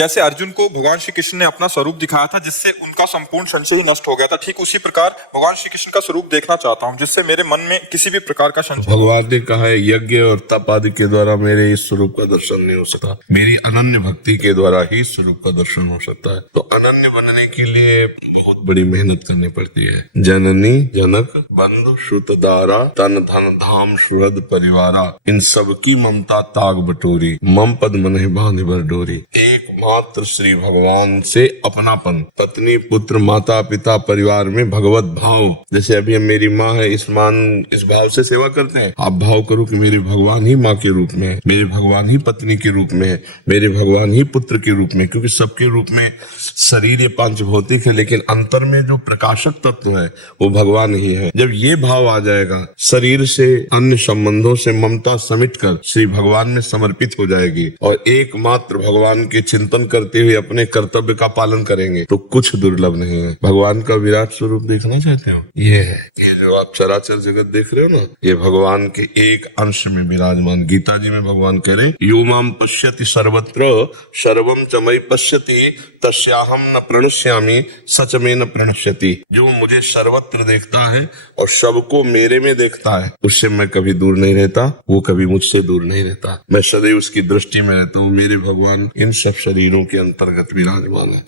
जैसे अर्जुन को भगवान श्री कृष्ण ने अपना स्वरूप दिखाया था जिससे उनका संपूर्ण संशय ही नष्ट हो गया था, ठीक उसी प्रकार भगवान श्री कृष्ण का स्वरूप देखना चाहता हूँ जिससे मेरे मन में किसी भी प्रकार का संशय। भगवान ने कहा है यज्ञ और तप आदि के द्वारा मेरे इस स्वरूप का दर्शन नहीं हो सकता, मेरी अनन्य भक्ति के द्वारा ही स्वरूप का दर्शन हो सकता है। तो अनन्य बनने के लिए बहुत बड़ी मेहनत करनी पड़ती है। जननी जनक बंधु श्रुत दारा तन धन धाम सुहृद परिवारा, इन सब की ममता ताग बटोरी, मम पद मन बांध भर डोरी। एकमात्र श्री भगवान से अपनापन, पत्नी पुत्र माता पिता परिवार में भगवत भाव। जैसे अभी हम मेरी माँ है, इस भाव से सेवा करते हैं। आप भाव करो कि मेरे भगवान ही माँ के रूप में है, मेरे भगवान ही पत्नी के रूप में है, मेरे भगवान ही पुत्र के रूप में, क्योंकि सबके रूप में शरीर ये पांच भौतिक है लेकिन अंतर में जो प्रकाशक तत्व है वो भगवान ही है। जब ये भाव आ जाएगा, शरीर से अन्य संबंधों से ममता समेटकर श्री भगवान में समर्पित हो जाएगी और एकमात्र भगवान के चिंतन करते हुए अपने कर्तव्य का पालन करेंगे तो कुछ दुर्लभ नहीं है। भगवान का विराट स्वरूप देखना चाहते हो, ये है। ये जो आप चराचर जगत देख रहे हो ना, ये भगवान के एक अंश में विराजमान। गीता जी में भगवान कह रहे यो माम पश्यति सर्वत्र सर्वम च मयि पश्यति तस्याहम न प्रणश्यामि सच में न प्रणश्यति। जो मुझे सर्वत्र देखता है और सबको मेरे में देखता है उससे मैं कभी दूर नहीं रहता, वो कभी मुझसे दूर नहीं रहता। मैं सदैव उसकी दृष्टि में रहता हूँ। मेरे भगवान इन सब शरीरों के अंतर्गत विराजमान है।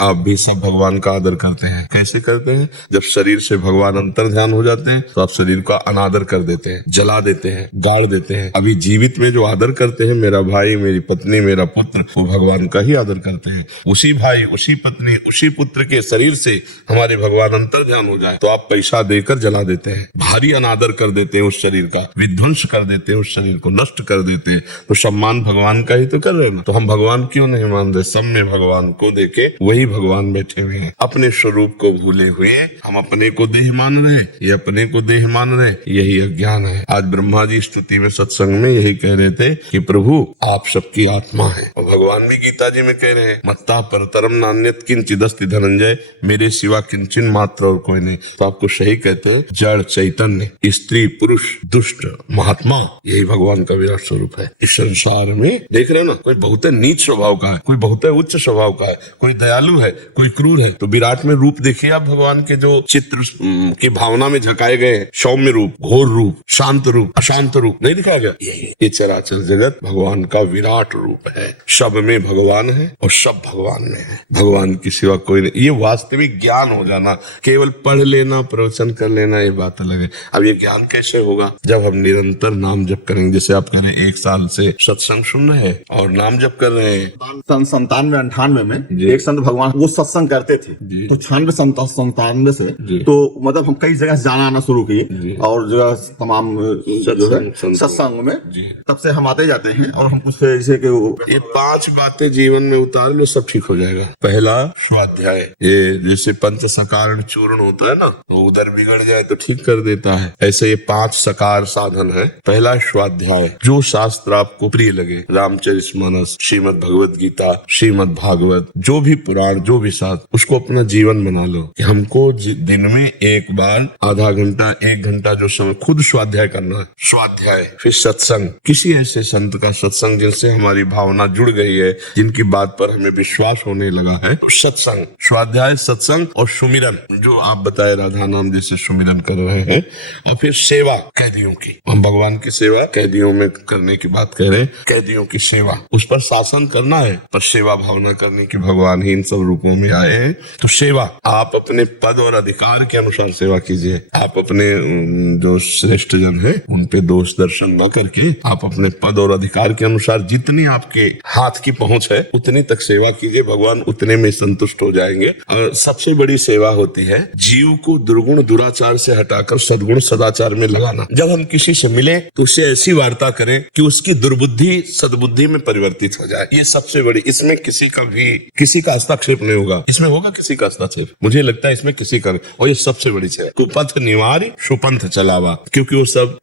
आप भी सब भगवान का आदर करते हैं। कैसे करते हैं? जब शरीर से भगवान अंतर ध्यान हो जाते हैं तो आप शरीर का अनादर कर देते हैं, जला देते हैं, गाड़ देते हैं। अभी जीवित में जो आदर करते हैं, मेरा भाई मेरी पत्नी मेरा पुत्र, वो भगवान का ही आदर करते हैं। उसी भाई उसी पत्नी उसी पुत्र के शरीर से हमारे भगवान अंतर ध्यान हो जाए तो आप पैसा देकर जला देते हैं, भारी अनादर कर देते हैं, उस शरीर का विध्वंस कर देते हैं, उस शरीर को नष्ट कर देते हैं। तो सम्मान भगवान का ही तो कर रहे हैं ना। तो हम भगवान क्यों नहीं मान रहे? सब में भगवान को देखे वही भगवान बैठे हुए हैं। अपने स्वरूप को भूले हुए हम अपने को देह मान रहे, ये अपने को देह मान रहे, यही अज्ञान है। आज ब्रह्मा जी स्तुति में सत्संग में यही कह रहे थे कि प्रभु आप सबकी आत्मा है। और भगवान भी गीता जी में कह रहे हैं मत्ता परतरम नान्यत किंचिदस्ति धनंजय, मेरे सिवा किंचन मात्र और कोई नहीं। तो आपको सही कहते हैं, जड़ चैतन्य स्त्री पुरुष दुष्ट महात्मा, यही भगवान का विराट स्वरूप है। इस संसार में देख रहे हो ना, कोई बहुत नीच स्वभाव का है, कोई बहुत उच्च स्वभाव का है, कोई दयालु है, कोई क्रूर है। तो विराट में रूप देखिए आप भगवान के जो चित्र की भावना में झकाए गए, सौम्य रूप, घोर रूप, शांत रूप, अशांत रूप नहीं दिखाया गया। ये चराचर जगत भगवान का विराट रूप है। सब में भगवान है और सब भगवान में है। भगवान की सिवा कोई नहीं। ये वास्तविक ज्ञान हो जाना, केवल पढ़ लेना प्रवचन कर लेना ये बात अलग है। अब ये ज्ञान कैसे होगा? जब हम निरंतर नाम जप करेंगे। जैसे आप कह रहे हैं 1 साल से सत्संग सुन रहे हैं और नाम जप कर रहे हैं। सन 97-98 में एक संत भगवान वो सत्संग करते थे, तो 96-97 से तो मतलब हम कई जगह जाना आना शुरू किए और जो तमाम सत्संग में तब से हम आते जाते हैं। और हम कुछ जैसे कि ये 5 बातें जीवन में उतार लो, सब ठीक हो जाएगा। पहला स्वाध्याय, ये जैसे पंच सकार चूर्ण होता है ना, तो उधर बिगड़ जाए तो ठीक कर देता है, ऐसे ये 5 सकार साधन है। पहला स्वाध्याय, जो शास्त्र आपको प्रिय लगे, रामचरितमानस, श्रीमद् भगवत गीता, श्रीमद् भागवत, जो भी पुराण, जो भी शास्त्र, उसको अपना जीवन बना लो कि हमको दिन में एक बार आधा घंटा 1 घंटा जो समय खुद स्वाध्याय करना है। स्वाध्याय, फिर सत्संग, किसी ऐसे संत का सत्संग जिनसे हमारी भावना जुड़ गई है, जिनकी बात पर हमें विश्वास होने लगा है, तो सत्संग, स्वाध्याय, सत्संग और सुमिरन, जो आप बताए राधा नाम जैसे सुमिरन कर रहे हैं। और फिर सेवा कैदियों की, हम भगवान की सेवा कैदियों में करने की बात कह रहे हैं। कैदियों की सेवा, उस पर शासन करना है पर सेवा भावना करने की भगवान ही इन सब रूपों में आए हैं। तो सेवा, आप अपने पद और अधिकार के अनुसार सेवा कीजिए। आप अपने जो श्रेष्ठ जन है उन पे दोष दर्शन न करके आप अपने पद और अधिकार के अनुसार जितनी आपके हाथ की पहुंच है उतनी तक सेवा कीजिए, भगवान उतने में संतुष्ट हो जाएंगे। और सबसे बड़ी सेवा होती है जीव को दुर्गुण दुराचार से हटाकर सद्गुण सदाचार में लगाना। जब हम किसी से मिले तो उससे ऐसी वार्ता करें कि उसकी दुर्बुद्धि सद्बुद्धि में परिवर्तित हो जाए। ये सबसे बड़ी, इसमें किसी का हस्तक्षेप नहीं होगा, इसमें होगा किसी का हस्तक्षेप, मुझे लगता है इसमें किसी का। और ये सबसे बड़ी चीज, कुपथ निवार्य सुपंथ चलावा, क्योंकि वो सब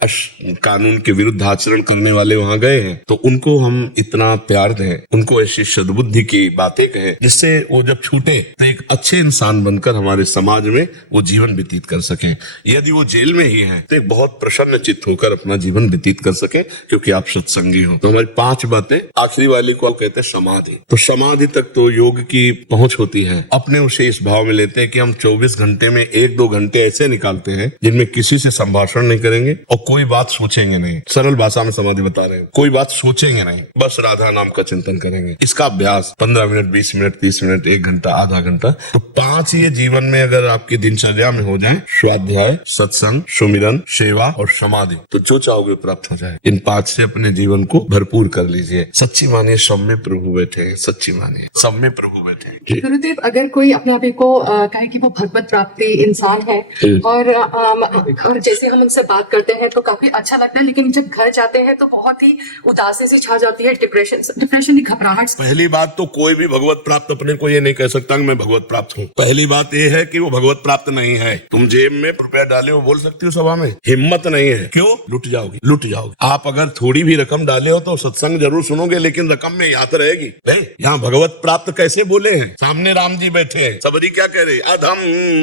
कानून के विरुद्ध आचरण करने वाले वहां गए हैं, तो उनको हम इतना प्यार दें, उनको ऐसी सद्बुद्धि की बातें कहें जिससे वो जब छूटे तो एक अच्छे इंसान बनकर हमारे समाज में वो जीवन व्यतीत कर सके। यदि वो जेल में ही है तो एक बहुत प्रसन्न चित्त होकर अपना जीवन व्यतीत कर सके, क्योंकि आप सत्संगी हो। तो हमारी 5 बातें, आखिरी वाली को कहते हैं समाधि। तो समाधि तक तो योग की पहुंच होती है। अपने उसे इस भाव में लेते हैं कि हम 24 घंटे में 1-2 घंटे ऐसे निकालते हैं जिनमें किसी से संभाषण नहीं करेंगे और कोई बात सोचेंगे नहीं। सरल भाषा में समाधि बता रहे हैं, कोई बात सोचेंगे नहीं, बस राधा नाम का चिंतन करेंगे। इसका अभ्यास 15 मिनट, 20 मिनट, 30 मिनट, 1 घंटा, आधा घंटा, तो 5 ये जीवन में अगर आपकी दिनचर्या में हो जाए, स्वाध्याय, सत्संग, सुमिरन, सेवा और समाधि, तो जो चाहोगे प्राप्त हो जाए। इन 5 से अपने जीवन को भरपूर कर लीजिए। सच्ची मानिए सब में प्रभु बैठे हैं, सच्ची मानिए सब में प्रभु बैठे हैं। गुरुदेव, अगर कोई अपने आप को कहे कि वो भगवत प्राप्ति इंसान है और जैसे हम उनसे बात करते हैं तो काफी अच्छा लगता है, लेकिन जब घर जाते हैं तो बहुत ही उदासी सी छा जाती है, डिप्रेशन की घबराहट। पहली बात तो कोई भी भगवत प्राप्त अपने को ये नहीं कह सकता कि मैं भगवत प्राप्त हूँ। पहली बात ये है कि वो भगवत प्राप्त नहीं है। तुम जेब में रुपया डाले हो, बोल सकती हो सभा में, हिम्मत नहीं है। क्यों? लुट जाओगी, लुट जाओगे। आप अगर थोड़ी भी रकम डाले हो तो सत्संग जरूर सुनोगे, लेकिन रकम में याद रहेगी नहीं। यहाँ भगवत प्राप्त कैसे बोले हैं? सामने राम जी बैठे हैं, सबरी क्या कह रहे? अधम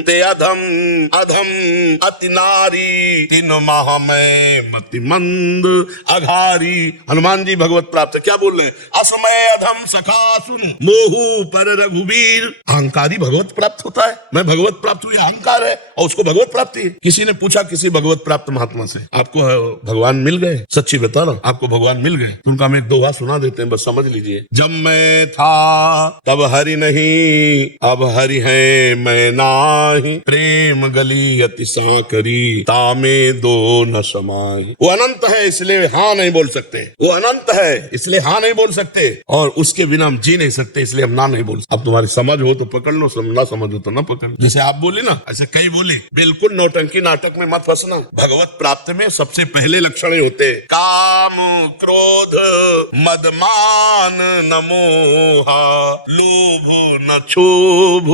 ते अधम, अधम अति नारी, तीन माह में मति मंद अघारी। हनुमान जी भगवत प्राप्त क्या बोल रहे हैं? असमय अधम सखा सुन, मोहू पर रघुवीर। अहंकारी भगवत प्राप्त होता है। मैं भगवत प्राप्त हुई, अहंकार है और उसको भगवत प्राप्ति है। किसी ने पूछा किसी भगवत प्राप्त महात्मा से, आपको भगवान मिल गए? सच्ची बता रहा हूं, आपको भगवान मिल गए? उनका हम एक दोहा सुना देते हैं, बस समझ लीजिए। जब मैं था तब हरि नहीं, अब हरि है मैं नाही, प्रेम गली अति सांकरी, तामे दो न समाई। वो अनंत है इसलिए हाँ नहीं बोल सकते, वो अनंत है इसलिए हाँ नहीं बोल सकते, और उसके बिना हम जी नहीं सकते इसलिए हम ना नहीं बोल सकते। अब तुम्हारी समझ हो तो पकड़ लो, ना समझ हो तो ना पकड़। जैसे आप बोले ना, ऐसे कई बोले, बिल्कुल नौटंकी नाटक में मत फंसना। भगवत प्राप्त में सबसे पहले लक्षण होते काम, क्रोध, मदमान, न मोहा, लोभ न क्षोभ,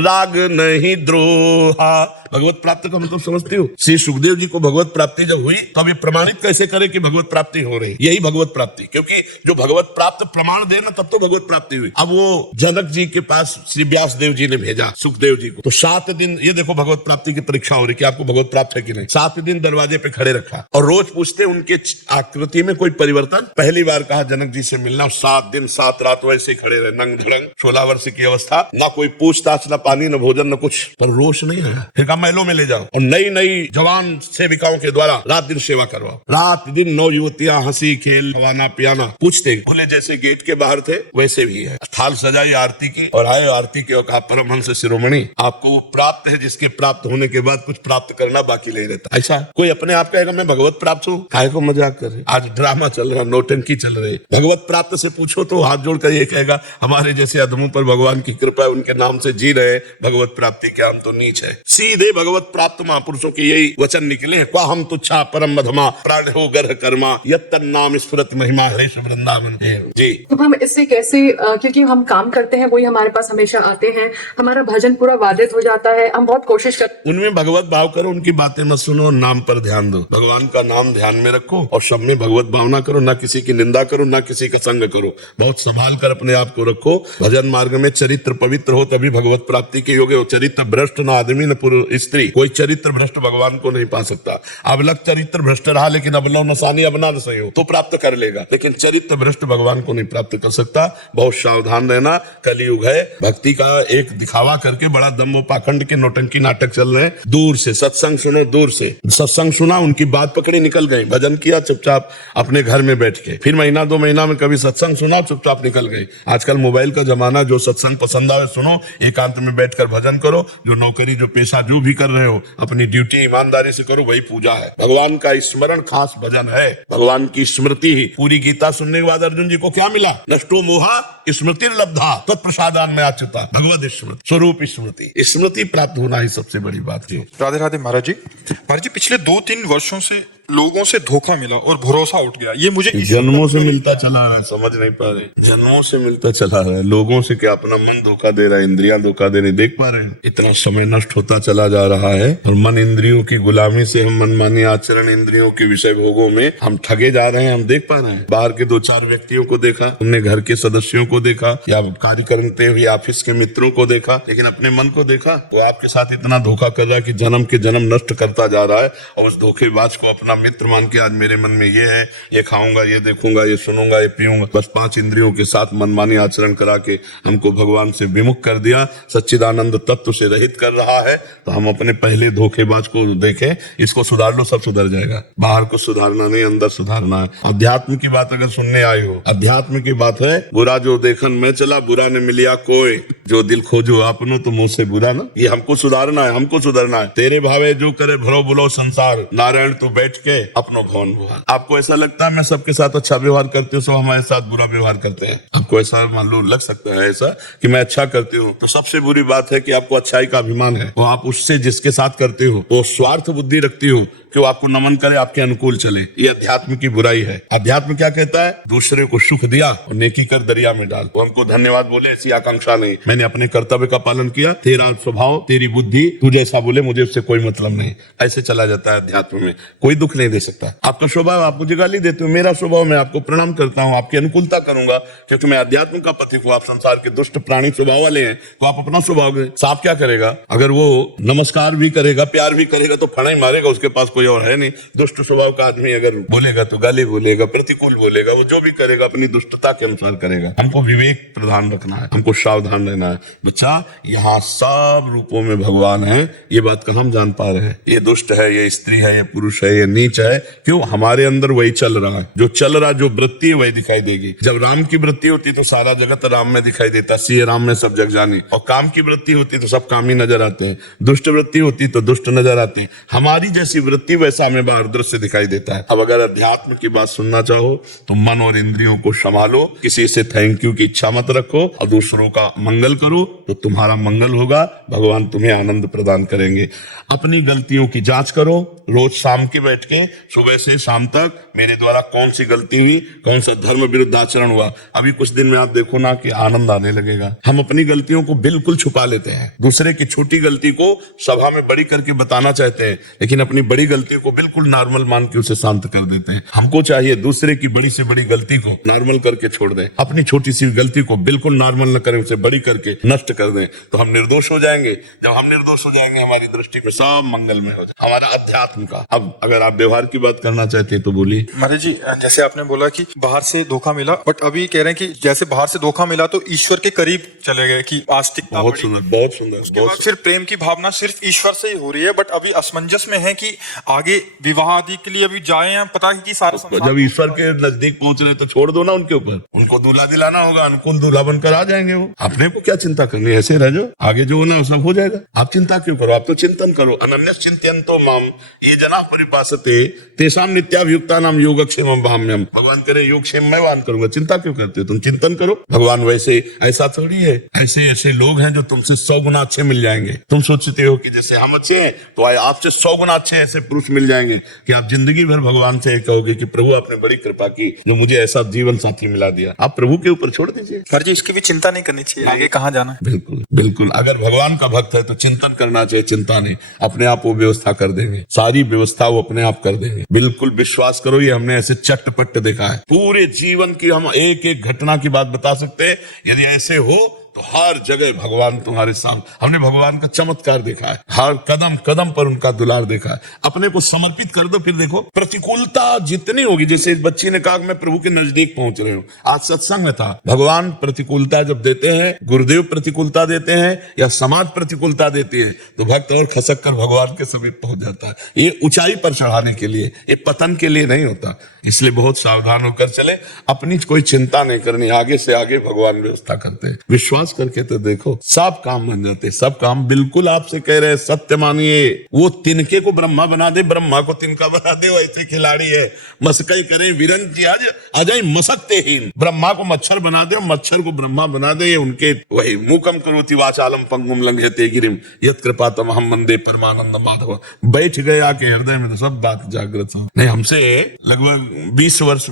राग नहीं द्रोहा। भगवत प्राप्ति का मतलब समझती हो? श्री सुखदेव जी को भगवत प्राप्ति जब हुई तो अब ये प्रमाणित कैसे करे कि भगवत प्राप्ति हो रही? यही भगवत प्राप्ति, क्योंकि जो भगवत प्राप्त प्रमाण दे ना तब तो भगवत प्राप्ति हुई। अब वो जनक जी के पास श्री व्यास देव जी ने भेजा सुखदेव जी को, तो 7 दिन ये देखो भगवत प्राप्ति की परीक्षा हो रही कि आपको भगवत प्राप्त है कि नहीं। 7 दिन दरवाजे पे खड़े रखा और रोज पूछते उनके आकृति में कोई परिवर्तन। पहली बार कहा जनक जी से मिलना, 7 दिन 7 रात वैसे ही खड़े रहे, नंग धड़ंग, 16 वर्ष की अवस्था, ना कोई पूछताछ, ना पानी, ना भोजन, न कुछ, पर रोष नहीं आया। फिर कहा महलों में ले जाओ और नई नई जवान सेविकाओं के द्वारा रात दिन सेवा करवाओ। रात दिन 9 युवतियां, हंसी खेल, खवाना पियाना। पूछते बोले जैसे गेट के बाहर थे वैसे भी है। थाल सजाई आरती की और आए आरती के और कहा परमहंस शिरोमणि, आपको वो प्राप्त है जिसके प्राप्त होने के बाद कुछ प्राप्त करना बाकी नहीं रहता। ऐसा कोई अपने आप कहेगा मैं भगवत प्राप्त हूँ? काहे को मजाक कर रहे? आज ड्रामा चल रहा, नौटंकी चल रही। भगवत प्राप्त से पूछो तो हाथ जोड़कर ये कहेगा हमारे जैसे अधमों पर भगवान की कृपा है, उनके नाम से जी रहे, भगवत प्राप्ति के हम तो नीच है। सीधे भगवत प्राप्त महापुरुषों के यही वचन निकले हैं, हम तुच्छा परम मधमा, प्राण हो गर्ह कर्मा, यत्तन नाम स्फुरत महिमा हरेश वृंदावन। जी, तो हम इससे कैसे, क्योंकि हम काम करते हैं, वही हमारे पास हमेशा आते हैं, हमारा भजन पूरा बाधित हो जाता है, हम बहुत कोशिश करते हैं। उनमें भगवत भाव करो, उनकी बातें मत सुनो, नाम पर ध्यान दो, भगवान का नाम ध्यान में रखो और सब में भगवत भावना करो, ना किसी की निंदा करो, ना किसी का संग करो, बहुत संभाल कर अपने आप को रखो। भजन मार्ग में चरित्र पवित्र हो तभी भगवत प्राप्ति के योग्य हो। चरित्र भ्रष्ट न आदमी न पुरुष स्त्री, कोई चरित्र भ्रष्ट भगवान को नहीं पा सकता। अबलग चरित्र भ्रष्ट रहा लेकिन अबलव नसानी अबना न सही हो तो प्राप्त कर लेगा, लेकिन चरित्र भ्रष्ट भगवान को नहीं प्राप्त कर सकता। बहुत सावधान रहना, कलयुग है। भक्ति का एक दिखावा करके बड़ा दम्भ पाखंड के नौटंकी नाटक चल रहे हैं। दूर से सत्संग सुनो, दूर से सत्संग सुना, उनकी बात पकड़ी, निकल गए, भजन किया चुपचाप अपने घर में बैठ के, फिर महीना 2 महीना में कभी सत्संग सुना, चुपचाप निकल गए। आजकल मोबाइल का जमाना, जो सत्संग पसंद आए सुनो, एकांत में बैठकर भजन करो। जो नौकरी, जो पेशा, जो भी कर रहे हो अपनी ड्यूटी ईमानदारी से करो, वही पूजा है। भगवान का स्मरण खास भजन है, भगवान की स्मृति ही। पूरी गीता सुनने के बाद अर्जुन जी को क्या मिला? नष्टो मोहा स्मृति लब्धा तत्प्रसादान में आच्युता, भगवत स्मृति, स्वरूप स्मृति, स्मृति प्राप्त होना ही सबसे बड़ी बात है। राधे राधे महाराज जी। महाराज जी, पिछले 2-3 वर्षों से लोगों से धोखा मिला और भरोसा उठ गया। ये मुझे जन्मों से मिलता चला है, समझ नहीं पा रहे, जन्मों से मिलता चला है। लोगों से क्या, अपना मन धोखा दे रहा है, इंद्रियां धोखा दे रही, देख पा रहे हैं? इतना समय नष्ट होता चला जा रहा है और मन इंद्रियों की गुलामी से हम मनमानी आचरण, इंद्रियों के विषय भोगों में हम ठगे जा रहे हैं। हम देख पा रहे हैं, बाहर के 2-4 व्यक्तियों को देखा, हमने घर के सदस्यों को देखा या कार्य करते हुए ऑफिस के मित्रों को देखा, लेकिन अपने मन को देखा वो आपके साथ इतना धोखा कर रहा है कि जन्म के जन्म नष्ट करता जा रहा है और उस धोखेबाज को अपना अपना मित्र मान के आज मेरे मन में ये है, ये खाऊंगा, ये देखूंगा, ये सुनूंगा, ये पीऊंगा, बस 5 इंद्रियों के साथ मनमानी आचरण करा के हमको भगवान से विमुख कर दिया, सच्चिदानंद तत्व से रहित कर रहा है, तो हम अपने पहले धोखेबाज को देखें, इसको सुधार लो, सब सुधर जाएगा। बाहर को सुधारना नहीं, अंदर सुधारना है। अध्यात्म की बात अगर सुनने आए हो, अध्यात्म की बात है, बुरा जो देखन में चला, बुरा ने मिलिया कोई, जो दिल खोजो आपनो तो मुंह से बुरा ना। ये हमको सुधारना है, हमको सुधरना है। तेरे भावे जो करे भरो बुलो संसार, नारायण तू बैठ के अपनो भवन भुआ। आपको ऐसा लगता है मैं सबके साथ अच्छा व्यवहार करती हूँ, सब हमारे साथ बुरा व्यवहार करते हैं। आपको ऐसा मालूम लग सकता है ऐसा कि मैं अच्छा करती हूँ, तो सबसे बुरी बात है कि आपको अच्छाई का अभिमान है, वो आप उससे जिसके साथ करते हो वो स्वार्थ बुद्धि रखती हो कि वो आपको नमन करे, आपके अनुकूल चले। ये अध्यात्म की बुराई है। अध्यात्म क्या कहता है? दूसरे को सुख दिया और नेकी कर दरिया में डाल। वो हमको धन्यवाद बोले ऐसी आकांक्षा नहीं, मैंने अपने कर्तव्य का पालन किया, तेरा स्वभाव, तेरी बुद्धि, तू जैसा बोले मुझे उससे कोई मतलब नहीं, ऐसे चला जाता है अध्यात्म में। कोई दुख नहीं दे सकता। आपका स्वभाव, आप मुझे गाली देते हो, मेरा स्वभाव मैं आपको प्रणाम करता हूँ, आपकी अनुकूलता करूंगा, क्योंकि मैं अध्यात्म का पथिक हूँ। आप संसार के दुष्ट प्राणी स्वभाव वाले हैं, तो आप अपना स्वभाव दें। सांप क्या करेगा? अगर वो नमस्कार भी करेगा, प्यार भी करेगा, तो फना ही मारेगा, उसके पास कोई और है नहीं। दुष्ट स्वभाव का आदमी अगर बोलेगा तो गाली बोलेगा, प्रतिकूल बोलेगा, वो जो भी करेगा अपनी दुष्टता के अनुसार करेगा। हमको विवेक प्रदान रखना है, हमको सावधान रहना है। बच्चा, यहाँ सब रूपों में भगवान है, ये बात का हम जान पा रहे हैं। ये दुष्ट है, ये स्त्री है, ये पुरुष है, ये नीच है, क्यों? हमारे अंदर वही चल रहा है। जो चल रहा, जो वृत्ति है वही दिखाई देगी। जब राम की वृत्ति होती तो सारा जगत राम में दिखाई देता, सिए राम में सब जग जानी। और काम की वृत्ति होती तो सब काम ही नजर आते हैं। दुष्ट वृत्ति होती तो दुष्ट नजर आती। हमारी जैसी वृत्ति वैसा हमें बाहर दृश्य दिखाई देता है। अब अगर अध्यात्म की बात सुनना चाहो तो मन और इंद्रियों को संभालो, किसी से थैंक यू की इच्छा मत रखो और दूसरों का मंगल करो, तो तुम्हारा मंगल होगा, भगवान तुम्हें आनंद प्रदान करेंगे। अपनी गलतियों की जांच करो, रोज शाम के बैठ के सुबह से शाम तक मेरे द्वारा कौन सी गलती हुई, कौन सा धर्म विरुद्ध आचरण हुआ। अभी कुछ दिन में आप देखो ना कि आनंद आने लगेगा। हम अपनी गलतियों को बिल्कुल छुपा लेते हैं, दूसरे की छोटी गलती को सभा में बड़ी करके बताना चाहते हैं, लेकिन अपनी बड़ी गलती को बिल्कुल नॉर्मल मान के उसे शांत कर देते हैं। हमको चाहिए दूसरे की बड़ी से बड़ी गलती को नॉर्मल करके छोड़ दें, अपनी छोटी सी गलती को बिल्कुल नॉर्मल न करें, उसे बड़ी करके नष्ट कर दें, तो हम निर्दोष हो जाएंगे। जब हम निर्दोष हो जाएंगे, हमारी दृष्टि में सब मंगल में हो जाए, हमारा अध्यात्म का। अब अगर आप व्यवहार की बात करना चाहते हैं तो बोलिए। महाराज जी, जैसे आपने बोला कि बाहर से धोखा मिला, बट अभी कह रहे हैं कि जैसे बाहर से धोखा मिला तो ईश्वर के करीब चले गए, कि आस्तिकता बहुत बढ़ी। सुंदर, बहुत सुंदर, उसके बाद फिर प्रेम की भावना सिर्फ ईश्वर से ही हो रही है, बट अभी असमंजस में है कि आगे विवाह आदि के लिए अभी जाए हैं, पता है कि सारा संसार। जब ईश्वर के नजदीक पहुंच रहे तो छोड़ दो ना उनके ऊपर, उनको दूल्हा दिलाना होगा, अनुकूल दूल्हा बनकर आ जाएंगे वो। अपने को क्या चिंता करनी है, ऐसे रह जाओ, आगे जो होना सब हो जाएगा। आप चिंता क्यों करो? आप तो चिंतन करो। अनन्य चिंतयन्तो माम ये जना परिपासते तेषाम नित्याभियुक्ता नाम योगक्षेमम भाम्यम। भगवान करे योगक्षेम मैं वान करूंगा, चिंता क्यों करते हो? तुम चिंतन करो। भगवान वैसे ऐसा थोड़ी है, ऐसे ऐसे लोग हैं जो तुमसे 100 गुना अच्छे मिल जाएंगे। तुम सोचते हो कि जैसे हम अच्छे हैं तो आपसे 100 गुना अच्छे ऐसे पुरुष मिल जाएंगे कि आप जिंदगी भर भगवान से कहोगे कि प्रभु आपने बड़ी कृपा की, जो मुझे ऐसा जीवन साथी मिला दिया। आप प्रभु के ऊपर छोड़ दीजिए। सर जी, इसकी भी चिंता नहीं करनी चाहिए, आगे कहाँ जाना है। बिल्कुल बिल्कुल, अगर भगवान का भक्त है तो चिंतन करना चाहिए। चिंता नहीं, अपने आप वो व्यवस्था कर देंगे, सारी व्यवस्था वो अपने आप कर देंगे। बिल्कुल विश्वास करो, ये हमने ऐसे चटपट देखा है। पूरे जीवन की हम एक एक घटना की बात बता सकते हैं। यदि ऐसे हो तो हर जगह भगवान तुम्हारे सामने। हमने भगवान का चमत्कार देखा है, हर कदम कदम पर उनका दुलार देखा है। अपने को समर्पित कर दो, फिर देखो प्रतिकूलता जितनी होगी। जैसे इस बच्ची ने कहा मैं प्रभु के नजदीक पहुंच रही हूँ, आज सत्संग में था। भगवान प्रतिकूलता जब देते हैं, गुरुदेव प्रतिकूलता देते हैं या समाज प्रतिकूलता देती है, तो भक्त और खसक कर भगवान के समीप पहुंच जाता है। ये ऊंचाई पर चढ़ाने के लिए, ये पतन के लिए नहीं होता। इसलिए बहुत सावधान होकर चले, अपनी कोई चिंता नहीं करनी, आगे से आगे भगवान व्यवस्था करते हैं। विश्वास करके तो देखो, सब काम बन जाते, सब काम। बिल्कुल आपसे कह रहे हैं, सत्य मानिए। वो तिनके को ब्रह्मा बना दे, ब्रह्मा को तिनका बना दे, वैसे खिलाड़ी है। मस्कई करे वीरन की आज अजय मसकते हीन। ब्रह्मा को मच्छर बना दे, मच्छर को ब्रह्मा बना दे, ये उनके वही मूकम करोति वाचालम पंगुम लंघयते गिरिम यत् कृपातम हम वंदे परमानंद माधव। बैठ गए आके हृदय में, तो सब बात जागृत हो। नहीं, हमसे लगभग 20 वर्ष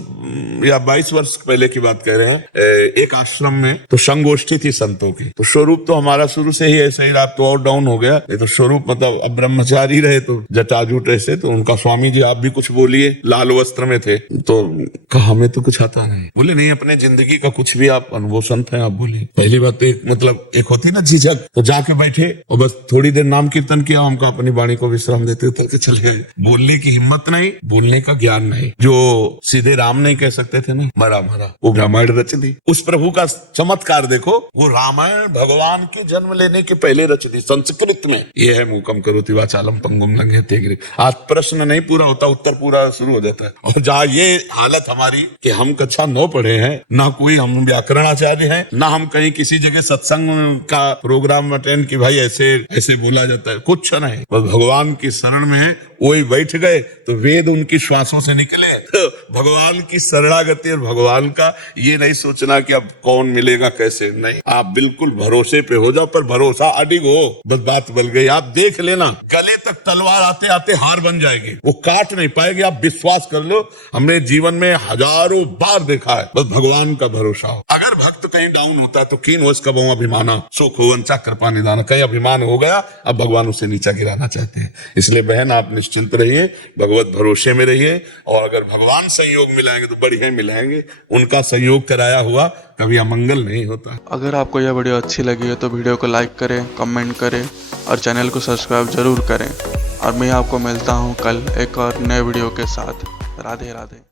या 22 वर्ष पहले की बात कह रहे हैं। एक आश्रम में तो संगोष्ठी थी, संतों की। तो स्वरूप तो हमारा शुरू से ही ऐसे ही रहा, तो और डाउन हो गया। ये तो स्वरूप मतलब अब ब्रह्मचारी रहे तो जटाजूट ऐसे, तो उनका स्वामी जी आप भी कुछ बोलिए, लाल वस्त्र में थे तो कहा हमें तो कुछ आता नहीं। बोले नहीं, अपने जिंदगी का कुछ भी आप अनुभव संत है आप बोलिए। पहली बात तो एक होती ना झिझक, तो जाके बैठे और बस थोड़ी देर नाम कीर्तन किया, हमको अपनी वाणी को विश्राम देते उतर के चले गए। बोलने की हिम्मत नहीं, बोलने का ज्ञान नहीं। जो सीधे राम नहीं कह सकते थे ना, मरा वो रामायण रच दी। उस प्रभु का चमत्कार देखो, वो रामायण भगवान के जन्म लेने के पहले रच दी संस्कृत में। ये है मूकम करोति वाचालम पंगुम लंघयते गिरिम। आज प्रश्न नहीं पूरा होता, उत्तर पूरा शुरू हो जाता है। और जहाँ ये हालत हमारी कि हम कक्षा 9 पढ़े हैं, ना कोई हम व्याकरणाचार्य हैं, ना हम कहीं किसी जगह सत्संग का प्रोग्राम अटेंड कि भाई ऐसे ऐसे बोला जाता है, कुछ नहीं। बस भगवान की शरण में है, वही बैठ गए तो वेद उनकी श्वासों से निकले। तो भगवान की शरणागति और भगवान का ये नहीं सोचना कि अब कौन मिलेगा कैसे, नहीं, आप बिल्कुल भरोसे पे हो जाओ। पर भरोसा अडिग हो, बस बात बल गई। आप देख लेना, गले तक तलवार आते आते हार बन जाएगी, वो काट नहीं पाएगी। आप विश्वास कर लो, हमने जीवन में हजारों बार देखा है। बस भगवान का भरोसा हो। अगर भक्त कहीं डाउन होता है तो कीन हो इसका बहु अभिमाना सुख हो वंचा कृपा निदान। कहीं अभिमान हो गया, अब भगवान उसे नीचा गिराना चाहते हैं। इसलिए बहन आप निश्चिंत रहिए, भगवत भरोसे में रहिए। और अगर भगवान संयोग मिलाएंगे तो बढ़िया मिलाएंगे, उनका संयोग कराया हुआ कभी अमंगल नहीं होता। अगर आपको यह वीडियो अच्छी लगी है तो वीडियो को लाइक करें, कमेंट करें और चैनल को सब्सक्राइब जरूर करें। और मैं आपको मिलता हूँ कल एक और नए वीडियो के साथ। राधे राधे।